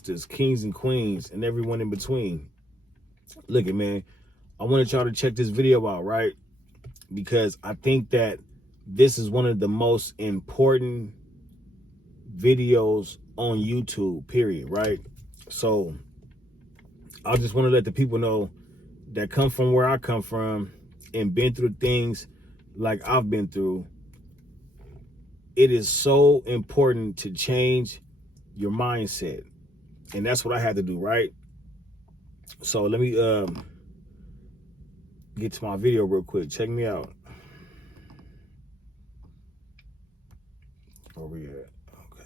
There's kings and queens and everyone in between. Look at, man, I wanted y'all to check this video out, right? Because I think that this is one of the most important videos on YouTube, period, right? So I just want to let the people know that come from where I come from and been through things like I've been through. It is so important to change your mindset. And that's what I had to do, right? So let me get to my video real quick. Check me out. Where we at? Okay.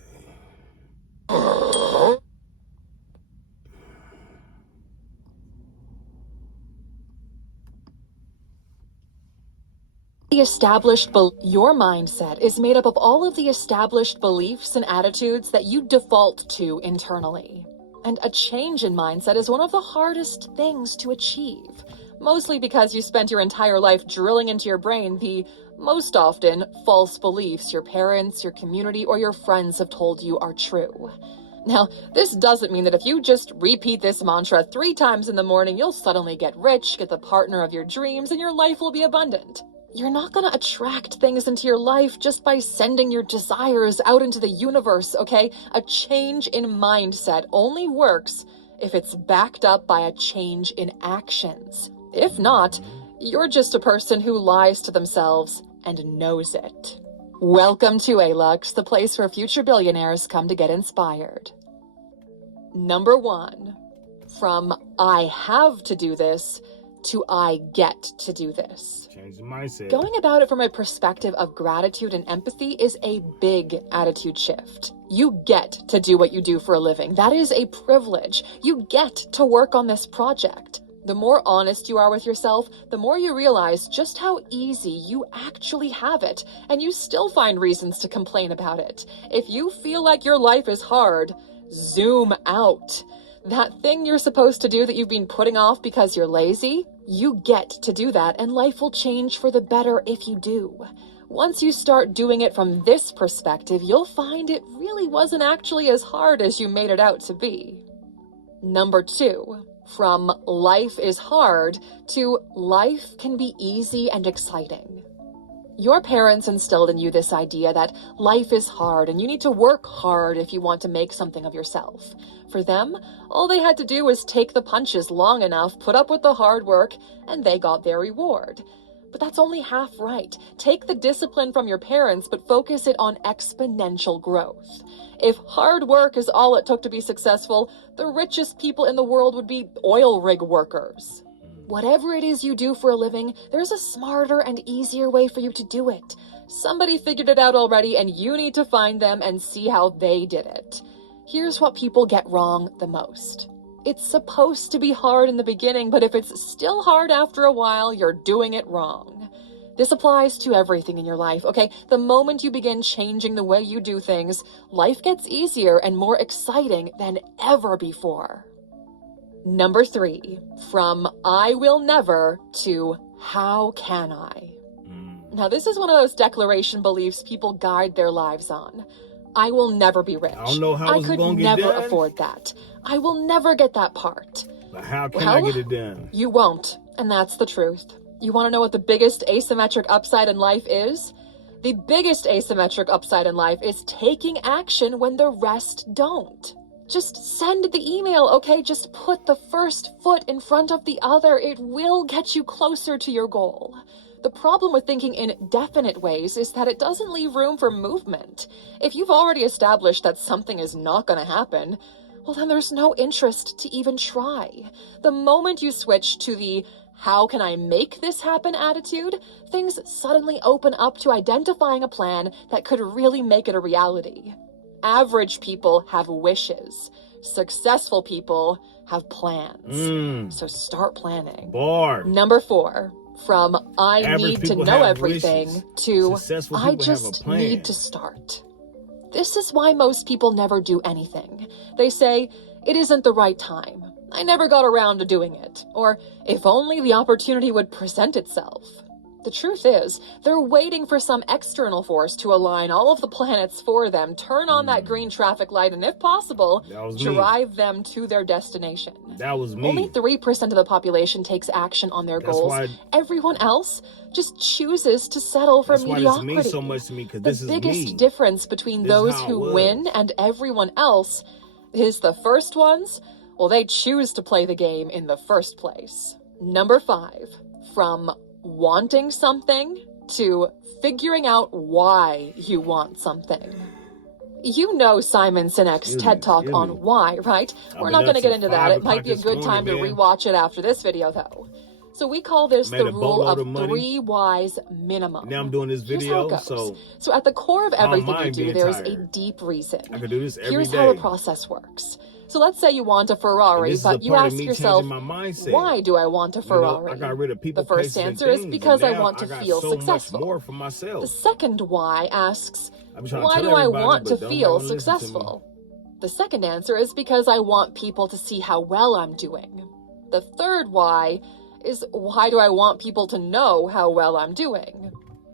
Your mindset is made up of all of the established beliefs and attitudes that you default to internally. And a change in mindset is one of the hardest things to achieve, mostly because you spent your entire life drilling into your brain the, most often, false beliefs your parents, your community, or your friends have told you are true. Now, this doesn't mean that if you just repeat this mantra 3 times in the morning, you'll suddenly get rich, get the partner of your dreams, and your life will be abundant. You're not going to attract things into your life just by sending your desires out into the universe, okay? A change in mindset only works if it's backed up by a change in actions. If not, you're just a person who lies to themselves and knows it. Welcome to ALUX, the place where future billionaires come to get inspired. Number 1, from I have to do this to I get to do this. Change the mindset. Going about it from a perspective of gratitude and empathy is a big attitude shift. You get to do what you do for a living. That is a privilege. You get to work on this project. The more honest you are with yourself, the more you realize just how easy you actually have it, and you still find reasons to complain about it. If you feel like your life is hard, zoom out. That thing you're supposed to do that you've been putting off because you're lazy, you get to do that, and life will change for the better if you do. Once you start doing it from this perspective, you'll find it really wasn't actually as hard as you made it out to be. Number 2, from life is hard to life can be easy and exciting. Your parents instilled in you this idea that life is hard and you need to work hard if you want to make something of yourself. For them, all they had to do was take the punches long enough, put up with the hard work, and they got their reward. But that's only half right. Take the discipline from your parents, but focus it on exponential growth. If hard work is all it took to be successful, the richest people in the world would be oil rig workers. Whatever it is you do for a living, there's a smarter and easier way for you to do it. Somebody figured it out already, and you need to find them and see how they did it. Here's what people get wrong the most. It's supposed to be hard in the beginning, but if it's still hard after a while, you're doing it wrong. This applies to everything in your life, okay? The moment you begin changing the way you do things, life gets easier and more exciting than ever before. Number 3, from I will never to how can I? Now, this is one of those declaration beliefs people guide their lives on. I will never be rich. I don't know how I could never afford that. I will never get that part. But how can I get it done? You won't, and that's the truth. You want to know what the biggest asymmetric upside in life is? The biggest asymmetric upside in life is taking action when the rest don't. Just send the email, okay? Just put the first foot in front of the other. It will get you closer to your goal. The problem with thinking in definite ways is that it doesn't leave room for movement. If you've already established that something is not going to happen, well, then there's no interest to even try. The moment you switch to the how can I make this happen attitude, things suddenly open up to identifying a plan that could really make it a reality. Average people have wishes. Successful people have plans. So start planning. Number 4, from I need to know everything to I just need to start. This is why most people never do anything. They say, it isn't the right time. I never got around to doing it. Or, if only the opportunity would present itself. The truth is, they're waiting for some external force to align all of the planets for them, turn on that green traffic light, and if possible, That was me. drive them to their destination. That was me. Only 3% of the population takes action on their That's goals. why- Everyone else just chooses to settle for That's why mediocrity. this means so much to me, because this is The biggest me. difference between This is those how it who was. win and everyone else is the first ones, well, they choose to play the game in the first place. Number 5, from wanting something to figuring out why you want something. You know Simon Sinek's TED Talk excuse on me. why, right? I've We're been not up going to get since into that. 5 It might be a o'clock good this time to morning, man. rewatch it after this video, though. So we call this Made the a rule boatload of of money. 3 whys minimum. Now I'm doing this Here's how video, it goes. so So at the core of my everything you mind do, being there's a tired. deep reason. I can do this every Here's day. how the process works. So let's say you want a And Ferrari, this is but a you part of ask me yourself, changing my mindset. why do I want a You know, Ferrari? I got rid of people, The first places, and answer is things, because and I now want to got feel so successful. much more for The myself. second why asks, I'm trying to why tell do I everybody, want but to nobody feel wanna listen to me. successful? The second answer is because I want people to see how well I'm doing. The third why is, why do I want people to know how well I'm doing?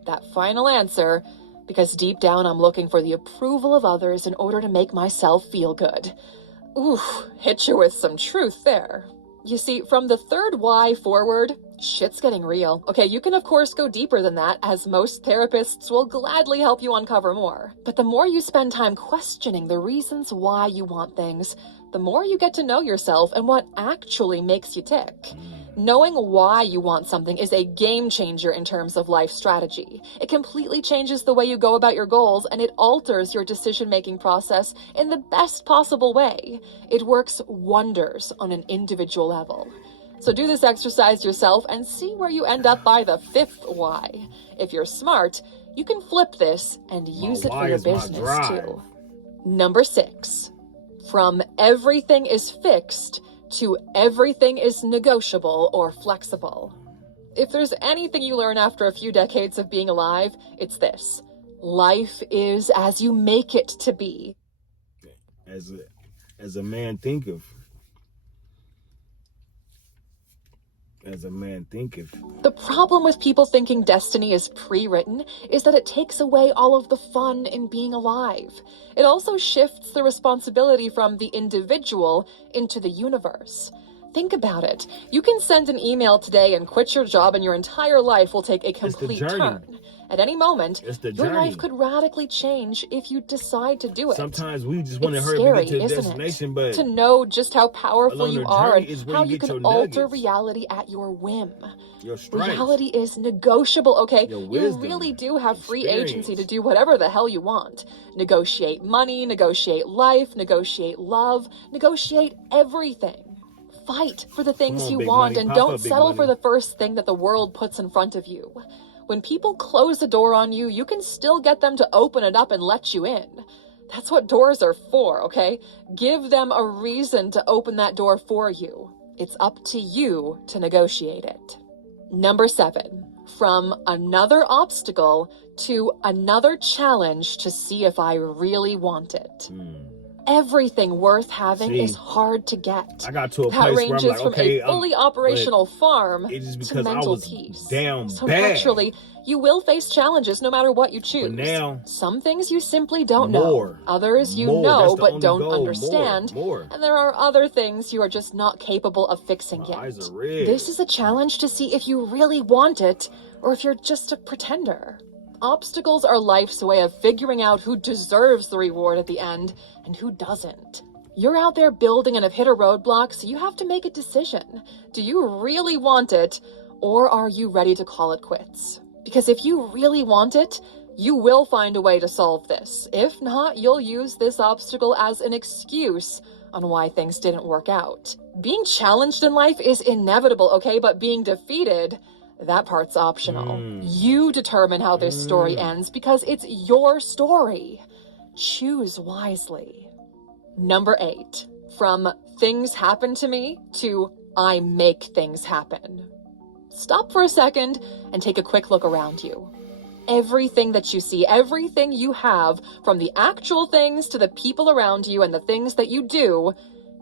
That final answer, because deep down I'm looking for the approval of others in order to make myself feel good. Ooh, hit you with some truth there. You see, from the third why forward, shit's getting real. Okay, you can of course go deeper than that, as most therapists will gladly help you uncover more. But the more you spend time questioning the reasons why you want things, the more you get to know yourself and what actually makes you tick. Knowing why you want something is a game changer in terms of life strategy. It completely changes the way you go about your goals, and it alters your decision-making process in the best possible way. It works wonders on an individual level. So do this exercise yourself and see where you end up by the 5th why. If you're smart, you can flip this and use it for why your is my business drive. too. Number 6, from everything is fixed to everything is negotiable or flexible. If there's anything you learn after a few decades of being alive, it's this: life is as you make it to be. As a man thinketh. As a man thinketh. The problem with people thinking destiny is pre-written is that it takes away all of the fun in being alive. It also shifts the responsibility from the individual into the universe. Think about it. You can send an email today and quit your job, and your entire life will take a complete journey. turn. At any moment, It's the your journey. life could radically change if you decide to do it. Sometimes we just want to It's hurry up and get scary, to the isn't destination, it? but To know just how powerful along you the are journey and is where how you you get can your alter nuggets. reality at your whim. your stripes. Reality is negotiable, okay? Your You wisdom, really do have free experience. agency to do whatever the hell you want. Negotiate money, negotiate life, negotiate love, negotiate everything. Fight for the things on, you big want money. and Pop don't up, big settle for money. the first thing that the world puts in front of you. When people close the door on you, you can still get them to open it up and let you in. That's what doors are for, okay? Give them a reason to open that door for you. It's up to you to negotiate it. Number 7, from another obstacle to another challenge to see if I really want it. Everything worth having See, is hard to get. I got to a That place where I'm ranges like, from okay, a fully operational farm it's just to because I mental was peace. down So bad. naturally, you will face challenges no matter what you choose. But now, some things you simply don't more, know. Others you more. know That's the but only don't goal. understand. More. And there are other things you are just not capable of fixing My yet. eyes are red. This is a challenge to see if you really want it or if you're just a pretender. Obstacles are life's way of figuring out who deserves the reward at the end and who doesn't. You're out there building and have hit a roadblock, so you have to make a decision. Do you really want it, or are you ready to call it quits? Because if you really want it, you will find a way to solve this. If not, you'll use this obstacle as an excuse on why things didn't work out. Being challenged in life is inevitable, okay? But being defeated, that part's optional. You determine how this story ends because it's your story. Choose wisely. Number 8, from things happen to me to I make things happen. Stop for a second and take a quick look around you. Everything that you see, everything you have, from the actual things to the people around you and the things that you do,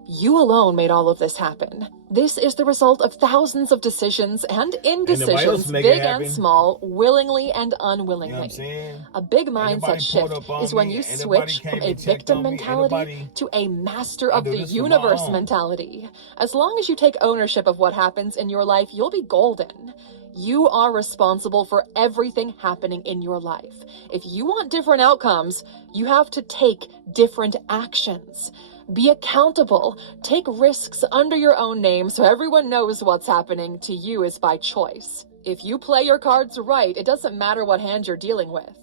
You alone made all of this happen. This is the result of thousands of decisions and indecisions, big and small, willingly and unwillingly. You know what I'm saying? A big mindset shift is when you switch from a victim mentality to a master of the universe mentality. As long as you take ownership of what happens in your life, you'll be golden. You are responsible for everything happening in your life. If you want different outcomes, you have to take different actions. Be accountable. Take risks under your own name so everyone knows what's happening to you is by choice. If you play your cards right, it doesn't matter what hand you're dealing with.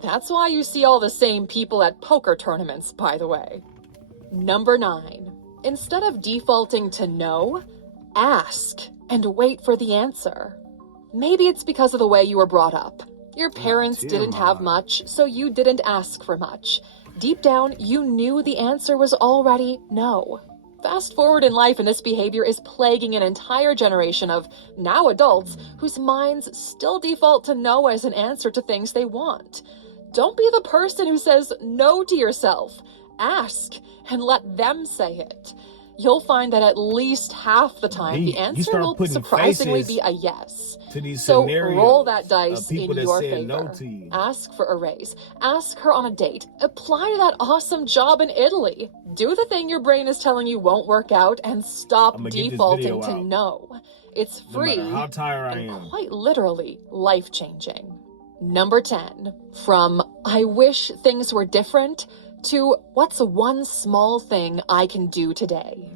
That's why you see all the same people at poker tournaments, by the way. Number 9. Instead of defaulting to no, ask and wait for the answer. Maybe it's because of the way you were brought up. Your parents didn't have much, so you didn't ask for much. Deep down, you knew the answer was already no. Fast forward in life and this behavior is plaguing an entire generation of now adults whose minds still default to no as an answer to things they want. Don't be the person who says no to yourself. Ask and let them say it. You'll find that at least half the time the answer will surprisingly be a yes. So roll that dice in your favor. Ask for a raise. Ask her on a date. Apply to that awesome job in Italy. Do the thing your brain is telling you won't work out and stop defaulting to no. It's free and quite literally life-changing. Number 10. From I wish things were different to what's one small thing I can do today?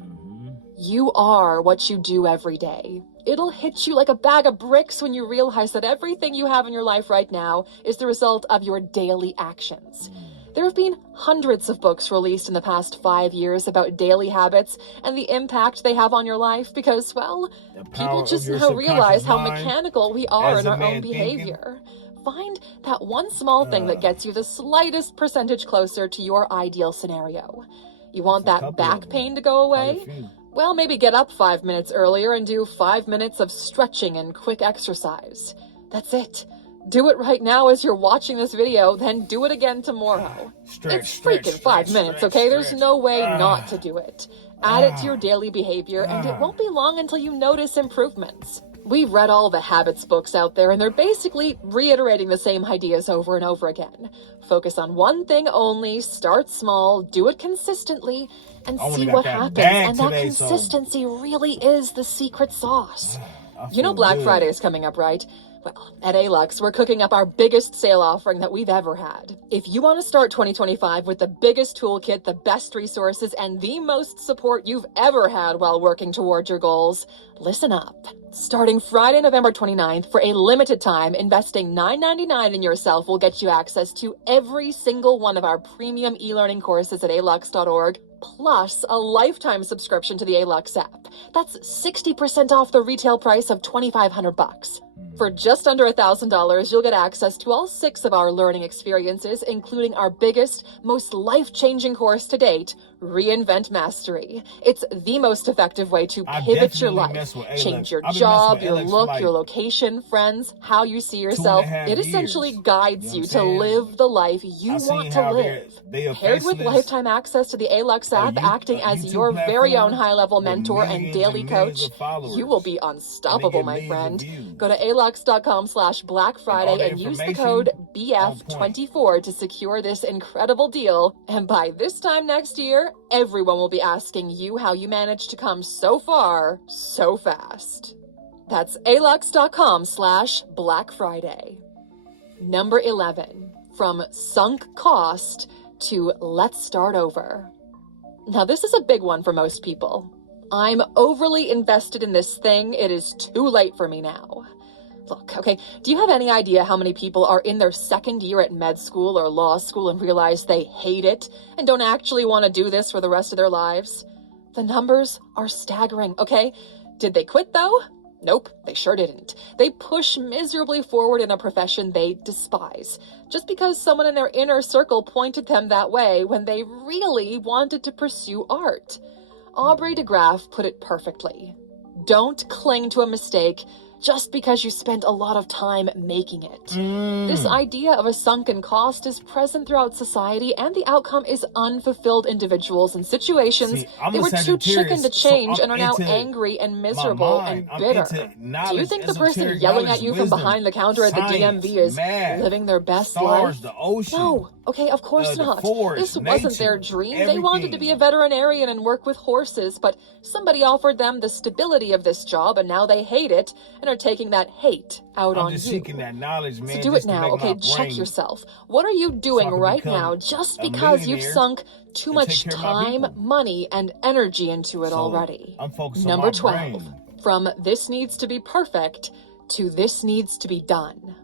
You are what you do every day. It'll hit you like a bag of bricks when you realize that everything you have in your life right now is the result of your daily actions. There have been hundreds of books released in the past 5 years about daily habits and the impact they have on your life because, well, people just now realize how mechanical we are in our own behavior. Find that one small thing that gets you the slightest percentage closer to your ideal scenario. You want that back pain to go away? Well, maybe get up 5 minutes earlier and do 5 minutes of stretching and quick exercise. That's it. Do it right now as you're watching this video, then do it again tomorrow. It's freaking 5 minutes, okay? There's no way not to do it. Add it to your daily behavior, and it won't be long until you notice improvements. We've read all the habits books out there, and they're basically reiterating the same ideas over and over again. Focus on one thing only, start small, do it consistently, and see what happens. And that consistency really is the secret sauce. You know Black Friday is coming up, right? Well, at A-Lux, we're cooking up our biggest sale offering that we've ever had. If you want to start 2025 with the biggest toolkit, the best resources, and the most support you've ever had while working towards your goals, listen up. Starting Friday, November 29th, for a limited time, investing $9.99 in yourself will get you access to every single one of our premium e-learning courses at alux.org, plus a lifetime subscription to the A-Lux app. That's 60% off the retail price of $2,500. For just under $1,000, you'll get access to all 6 of our learning experiences, including our biggest, most life-changing course to date, Reinvent Mastery. It's the most effective way to pivot your life, change your job, your look, your location, friends, how you see yourself. It essentially guides you to live the life you want to live. Paired with lifetime access to the A-Lux app, acting as your very own high-level mentor and daily coach, you will be unstoppable, my friend. Go to alux.com/Black Friday and use the code BF24 to secure this incredible deal. And by this time next year, everyone will be asking you how you managed to come so far, so fast. That's alux.com/Black Friday. Number 11, from sunk cost to let's start over. Now, this is a big one for most people. I'm overly invested in this thing. It is too late for me now. Look, okay, do you have any idea how many people are in their second year at med school or law school and realize they hate it and don't actually want to do this for the rest of their lives? The numbers are staggering, okay? Did they quit though? Nope, they sure didn't. They push miserably forward in a profession they despise, just because someone in their inner circle pointed them that way when they really wanted to pursue art. Aubrey de Graaf put it perfectly. Don't cling to a mistake, just because you spent a lot of time making it. This idea of a sunken cost is present throughout society, and the outcome is unfulfilled individuals and situations See, I'm they a were too chicken Sagittarius, to so change I'm and are now into angry and my miserable and mind. I'm bitter. into Do you knowledge, think the person esoteric yelling knowledge, at you from wisdom, behind the counter at the science, DMV is math, living their best stars, life? the ocean, No. Okay, of course the not. forest, This wasn't their nature, dream. They wanted to be a everything. veterinarian and work with horses, but somebody offered them the stability of this job, and now they hate it and are taking that hate out I'm on just you. seeking that knowledge, So man, do it just to now, make okay? my Check brain yourself. What are you so I doing can right now become just a because you've millionaire sunk too and take much care of my time, people. money, and energy into it So already? I'm focused on Number my 12. brain. From this needs to be perfect to this needs to be done.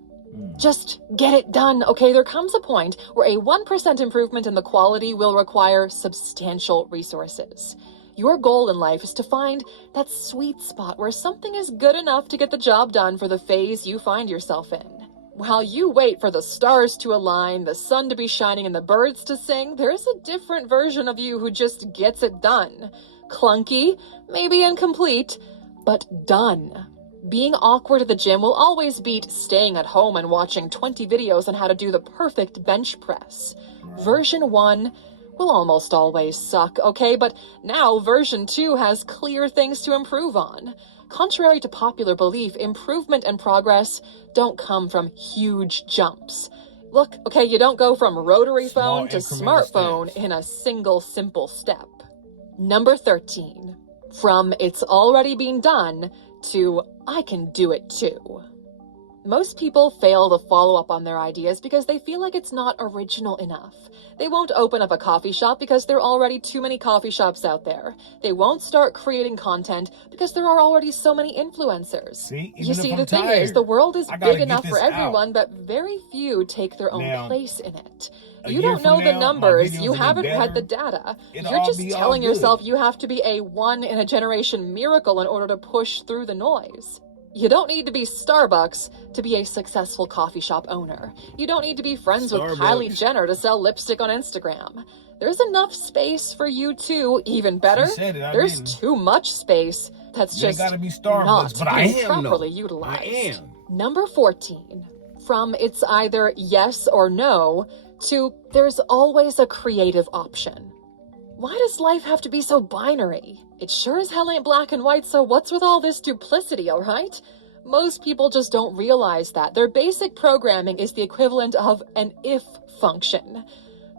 Just get it done, okay? There comes a point where a 1% improvement in the quality will require substantial resources. Your goal in life is to find that sweet spot where something is good enough to get the job done for the phase you find yourself in. While you wait for the stars to align, the sun to be shining, and the birds to sing, there's a different version of you who just gets it done. Clunky, maybe incomplete, but done. Being awkward at the gym will always beat staying at home and watching 20 videos on how to do the perfect bench press. Version 1 will almost always suck, okay? But now version 2 has clear things to improve on. Contrary to popular belief, improvement and progress don't come from huge jumps. Look, okay, you don't go from rotary Small phone to incremental smartphone steps. in a single simple step. Number 13. From it's already been done to I can do it too. Most people fail to follow up on their ideas because they feel like it's not original enough. They won't open up a coffee shop because there are already too many coffee shops out there. They won't start creating content because there are already so many influencers. See, You even see, if the I'm thing is, the tired, world is I gotta big get enough for this out. everyone, but very few take their own Now, place in it. a You year don't know from the now, my numbers, videos you will be haven't read the better. data. It'll You're all just be all telling yourself good. you have to be a one-in-a-generation miracle in order to push through the noise. You don't need to be Starbucks to be a successful coffee shop owner. You don't need to be friends with Kylie Starbucks. Jenner to sell lipstick on Instagram. There's enough space for you too. Even better, She said it, I there's didn't. too much space that's You ain't just gotta be not Starbucks, but I being am properly though. utilized. I am. Number 14. From it's either yes or no to there's always a creative option. Why does life have to be so binary? It sure as hell ain't black and white, so what's with all this duplicity, alright? Most people just don't realize that. Their basic programming is the equivalent of an if function.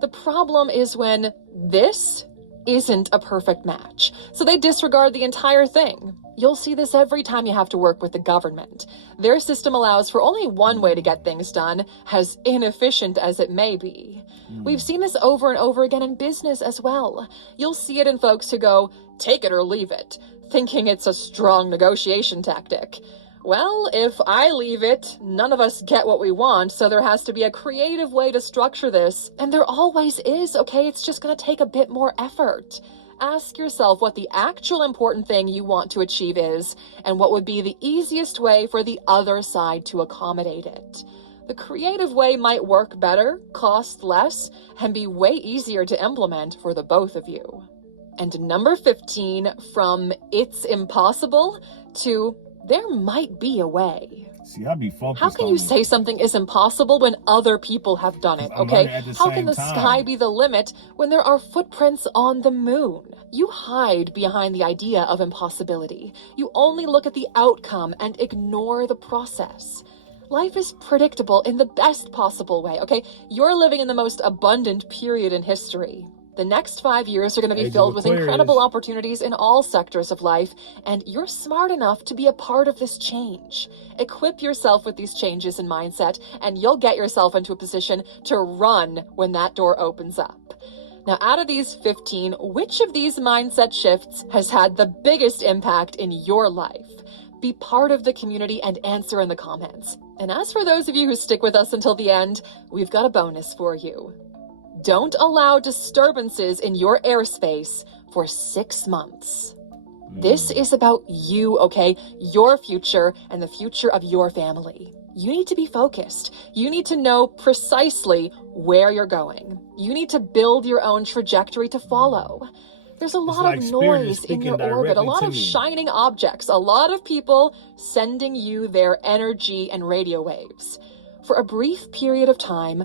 The problem is when this isn't a perfect match, so they disregard the entire thing. You'll see this every time you have to work with the government. Their system allows for only one way to get things done, as inefficient as it may be. We've seen this over and over again in business as well. You'll see it in folks who go, take it or leave it, thinking it's a strong negotiation tactic. Well, if I leave it, none of us get what we want, so there has to be a creative way to structure this. And there always is, okay? It's just gonna take a bit more effort. Ask yourself what the actual important thing you want to achieve is, and what would be the easiest way for the other side to accommodate it. The creative way might work better, cost less, and be way easier to implement for the both of you. And number 15, from it's impossible to there might be a way. See, I be focused How can on you it. say something is impossible when other people have done it, I'm okay? learning at the How same can the time. sky be the limit when there are footprints on the moon? You hide behind the idea of impossibility. You only look at the outcome and ignore the process. Life is predictable in the best possible way, okay? You're living in the most abundant period in history. The next 5 years are going to be Age of filled with Aquarius. incredible opportunities in all sectors of life, and you're smart enough to be a part of this change. Equip yourself with these changes in mindset, and you'll get yourself into a position to run when that door opens up. Now, out of these 15, which of these mindset shifts has had the biggest impact in your life? Be part of the community and answer in the comments. And as for those of you who stick with us until the end, we've got a bonus for you. Don't allow disturbances in your airspace for 6 months. This is about you, okay? Your future and the future of your family. You need to be focused. You need to know precisely where you're going. You need to build your own trajectory to follow. There's a It's lot like of spirit is noise in your speaking orbit, a directly lot to of me. shining objects, a lot of people sending you their energy and radio waves. For a brief period of time,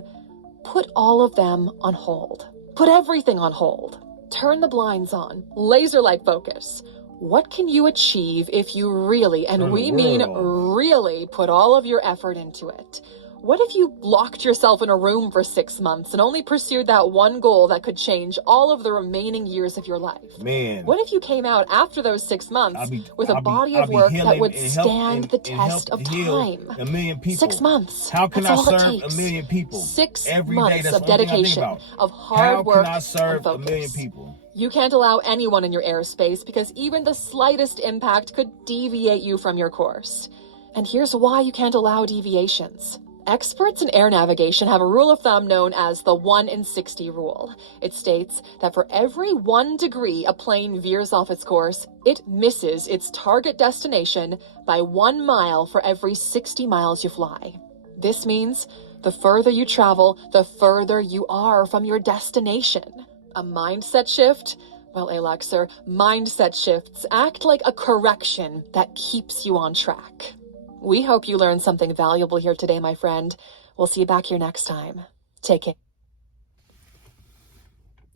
put all of them on hold. Put everything on hold. Turn the blinds on. Laser-like focus. What can you achieve if you really, and Turn the we mean world off. really, put all of your effort into it? What if you locked yourself in a room for 6 months and only pursued that one goal that could change all of the remaining years of your life? Man, What if you came out after those 6 months with a body I'll of be work that healing would and help stand the test of heal time? 1,000,000 people. 6 months. How can That's I all it serve takes. 1,000,000 people 6 every day? months That's of the only thing I think dedication, about. of How hard work can I and serve 1,000,000 focus. people? You can't allow anyone in your airspace because even the slightest impact could deviate you from your course. And here's why you can't allow deviations. Experts in air navigation have a rule of thumb known as the 1 in 60 rule. It states that for every 1 degree a plane veers off its course, it misses its target destination by 1 mile for every 60 miles you fly. This means the further you travel, the further you are from your destination. A mindset shift? Well, Alexer, mindset shifts act like a correction that keeps you on track. We hope you learned something valuable here today, my friend. We'll see you back here next time. Take care.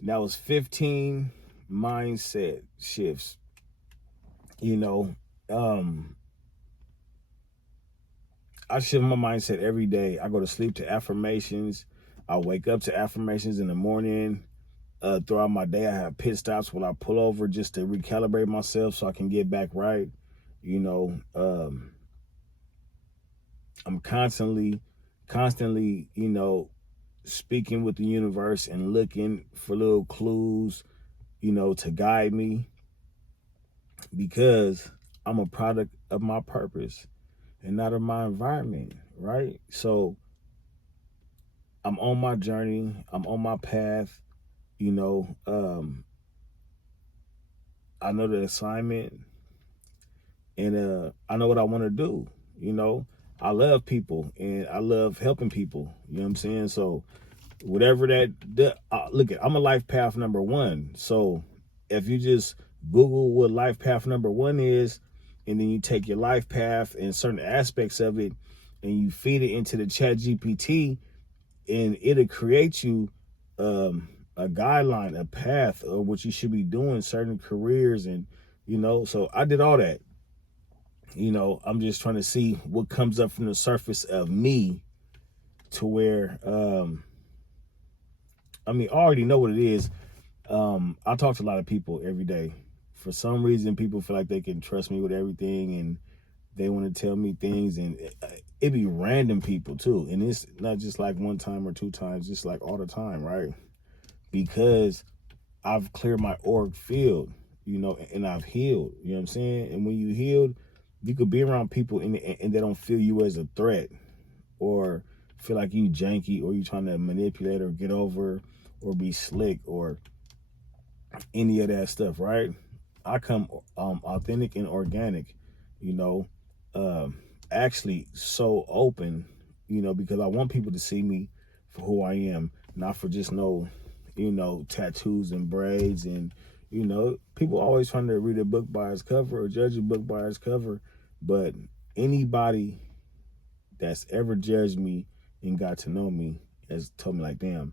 That was 15 mindset shifts. You know, I shift my mindset every day. I go to sleep to affirmations. I wake up to affirmations in the morning. Throughout my day, I have pit stops where I pull over just to recalibrate myself so I can get back right. You know, I'm constantly, you know, speaking with the universe and looking for little clues, you know, to guide me, because I'm a product of my purpose and not of my environment, right? So I'm on my journey. I'm on my path. You know, I know the assignment, and I know what I want to do. You know, I love people and I love helping people. You know what I'm saying? So whatever look at, I'm a life path number 1. So if you just Google what life path number 1 is, and then you take your life path and certain aspects of it and you feed it into the ChatGPT, and it'll create you a guideline, a path of what you should be doing, certain careers. And, you know, so I did all that. You know, I'm just trying to see what comes up from the surface of me to where, I mean, I already know what it is. I talk to a lot of people every day. For some reason, people feel like they can trust me with everything and they want to tell me things, and it be random people too. And it's not just like 1 time or 2 times, just like all the time, right? Because I've cleared my auric field, you know, and I've healed, you know what I'm saying? And when you healed, you could be around people and they don't feel you as a threat or feel like you janky or you trying to manipulate or get over or be slick or any of that stuff, right? I come authentic and organic, you know, actually so open, you know, because I want people to see me for who I am, not for just you know, tattoos and braids. And, you know, people always trying to read a book by its cover or judge a book by its cover. But anybody that's ever judged me and got to know me has told me like, damn,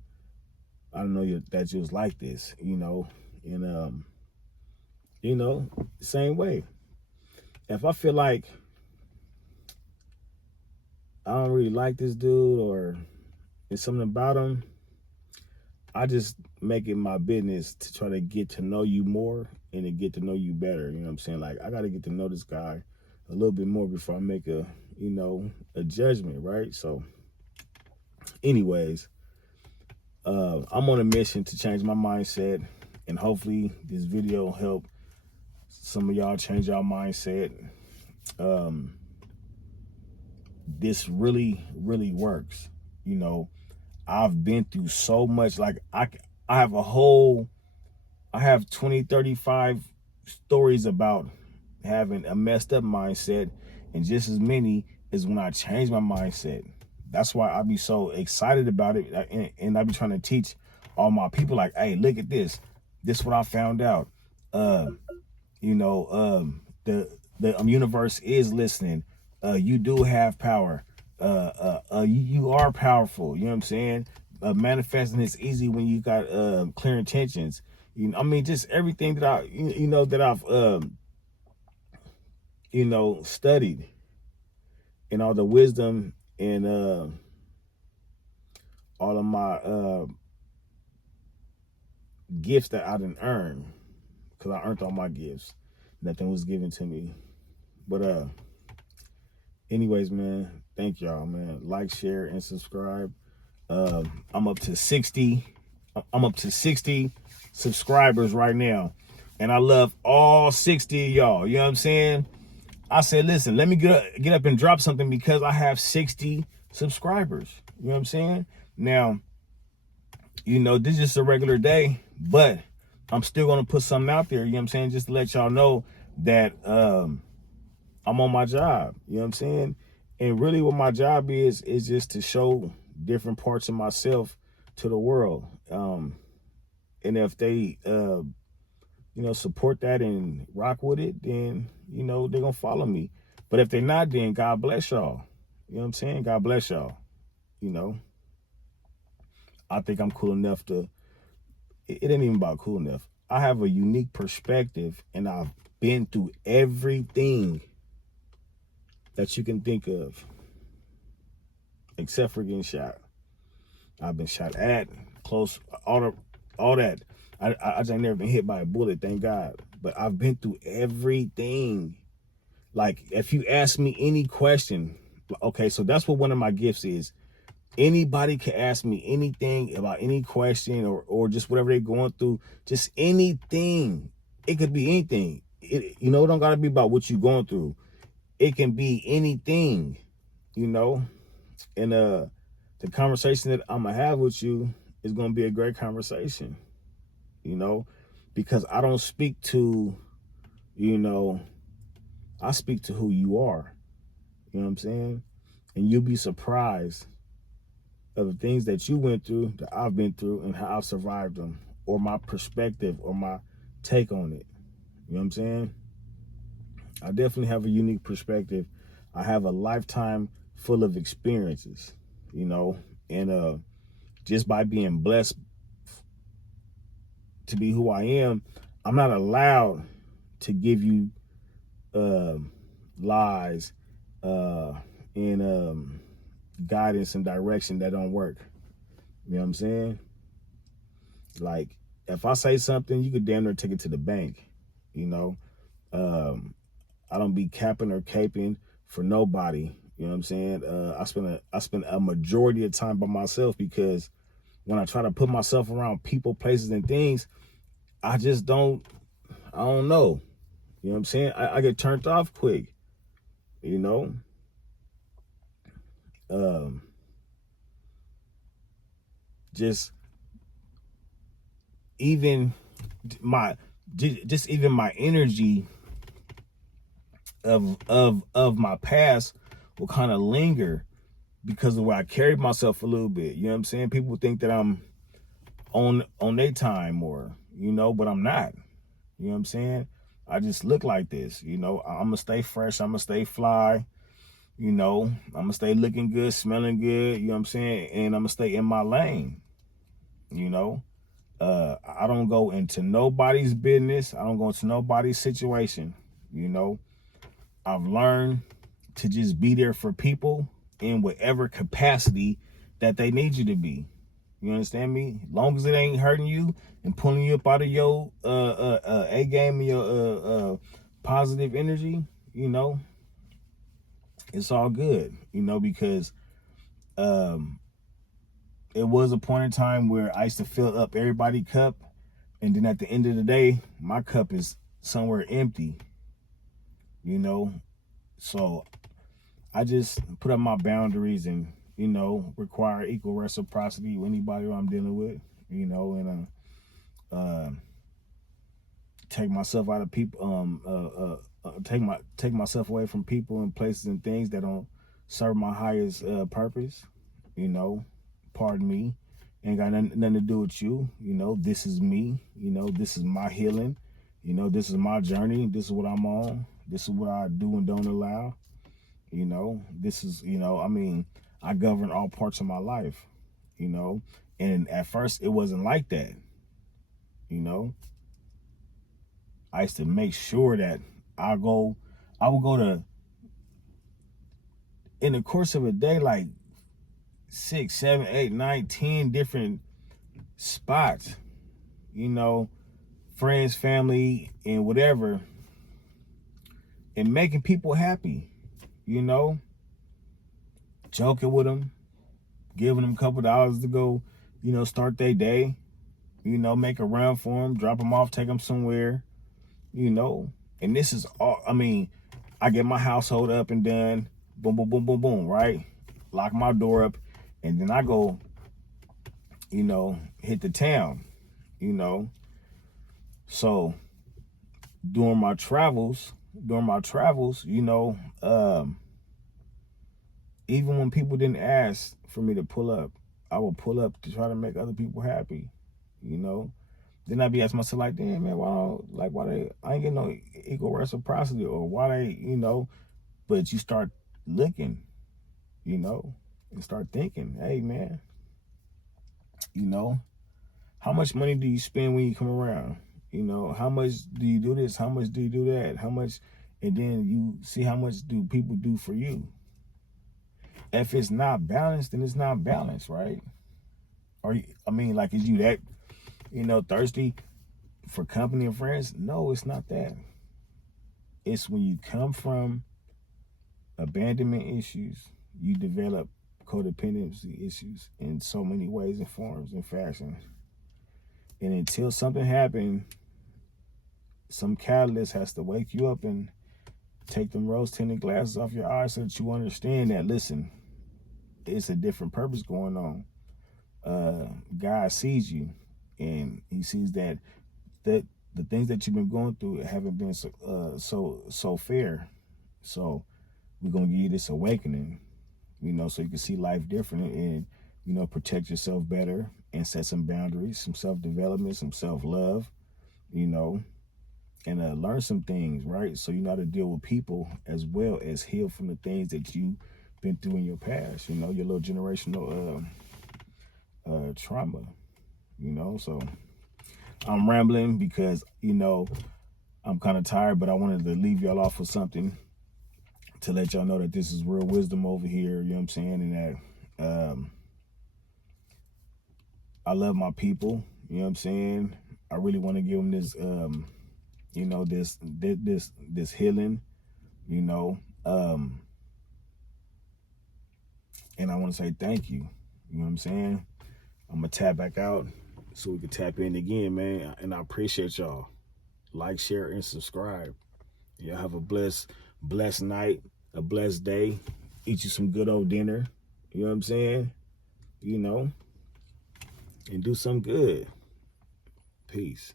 I don't know that you was like this, you know. And, you know, same way. If I feel like I don't really like this dude or there's something about him, I just make it my business to try to get to know you more and to get to know you better. You know what I'm saying? Like, I got to get to know this guy a little bit more before I make a judgment, right? So anyways, I'm on a mission to change my mindset, and hopefully this video will help some of y'all change your mindset. This really, really works. You know, I've been through so much. Like I have 20, 35 stories about having a messed up mindset, and just as many as when I changed my mindset. That's why I be so excited about it, and I be trying to teach all my people, like, hey, look at this. This is what I found out. You know, the universe is listening. You do have power. You are powerful. You know what I'm saying? Manifesting is easy when you got clear intentions. You know, I mean, just everything that that I've studied, and all the wisdom and all of my gifts that I didn't earn, because I earned all my gifts. Nothing was given to me. But anyways, man, thank y'all, man. Like, share, and subscribe. I'm up to 60 subscribers right now, and I love all 60 of y'all. You know what I'm saying? I said, listen, let me get up and drop something because I have 60 subscribers. You know what I'm saying? Now, this is just a regular day, but I'm still gonna put something out there. You know what I'm saying? Just to let y'all know that I'm on my job. You know what I'm saying? And really, what my job is just to show different parts of myself to the world. And if they support that and rock with it, then they're gonna follow me. But if they're not, then God bless y'all. You know what I'm saying? God bless y'all. I think I'm cool enough to, it ain't even about cool enough. I have a unique perspective, and I've been through everything that you can think of, except for getting shot. I've been shot at, close, all that. I just ain't never been hit by a bullet, thank God. But I've been through everything. Like, if you ask me any question, okay, so that's what one of my gifts is. Anybody can ask me anything about any question or just whatever they're going through, just anything. It could be anything. It don't got to be about what you're going through. It can be anything, and the conversation that I'm going to have with you is going to be a great conversation, because I don't speak to, I speak to who you are. You know what I'm saying? And you'll be surprised of the things that you went through, that I've been through, and how I've survived them, or my perspective or my take on it. You know what I'm saying? I definitely have a unique perspective. I have a lifetime full of experiences, and just by being blessed to be who I am, I'm not allowed to give you lies and guidance and direction that don't work. You know what I'm saying? Like, if I say something, you could damn near take it to the bank. I don't be capping or caping for nobody. You know what I'm saying? I spend a majority of time by myself, because when I try to put myself around people, places, and things, I don't know. You know what I'm saying? I get turned off quick. Just even my energy of my past will kind of linger because of where I carried myself a little bit. You know what I'm saying? People think that I'm on their time, or but I'm not. You know what I'm saying? I just look like this. I'm gonna stay fresh. I'm gonna stay fly. I'm gonna stay looking good, smelling good. You know what I'm saying? And I'm gonna stay in my lane. I don't go into nobody's business. I don't go into nobody's situation. I've learned to just be there for people in whatever capacity that they need you to be. You understand me? Long as it ain't hurting you and pulling you up out of your A game and your positive energy, it's all good. Because it was a point in time where I used to fill up everybody's cup, and then at the end of the day, my cup is somewhere empty. So I just put up my boundaries and require equal reciprocity with anybody who I'm dealing with, and take myself out of people, take myself away from people and places and things that don't serve my highest purpose. Pardon me, ain't got nothing to do with you. This is me. This is my healing. You know, this is my journey. This is what I'm on. This is what I do and don't allow. You know, this is, you know, I mean, I govern all parts of my life, you know, and at first it wasn't like that. You know, I used to make sure that I would go to, in the course of a day, like 6, 7, 8, 9, 10 different spots, you know, friends, family, and whatever, and making people happy, you know, joking with them, giving them a couple dollars to go, you know, start their day, you know, make a run for them, drop them off, take them somewhere, you know. And this is all, I mean, I get my household up and done, boom, boom, boom, boom, boom, right? Lock my door up, and then I go, you know, hit the town, you know. So during my travels, you know, even when people didn't ask for me to pull up, I would pull up to try to make other people happy, you know. Then I'd be asking myself, like, damn, man, I ain't getting no equal reciprocity, or why they, you know. But you start looking, you know, and start thinking, hey, man, you know, how much money do you spend when you come around? You know, how much do you do this? How much do you do that? How much? And then you see how much do people do for you. If it's not balanced, then it's not balanced, right? Or, I mean, like, is you that, you know, thirsty for company and friends? No, it's not that. It's when you come from abandonment issues, you develop codependency issues in so many ways and forms and fashions. And until something happens, some catalyst has to wake you up and take them rose-tinted glasses off your eyes so that you understand that, listen, it's a different purpose going on. God sees you, and he sees that the things that you've been going through haven't been so fair. So we're going to give you this awakening, you know, so you can see life different and, you know, protect yourself better and set some boundaries, some self-development, some self-love, you know, and learn some things, right? So you know how to deal with people as well as heal from the things that you've been through in your past, you know, your little generational trauma, you know. So I'm rambling because, you know, I'm kind of tired, but I wanted to leave y'all off with something to let y'all know that this is real wisdom over here, you know what I'm saying? And that I love my people, you know what I'm saying? I really want to give them this, you know, this healing, you know, and I want to say thank you, you know what I'm saying? I'm going to tap back out so we can tap in again, man, and I appreciate y'all. Like, share, and subscribe. Y'all have a blessed night, a blessed day. Eat you some good old dinner, you know what I'm saying? You know, and do some good. Peace.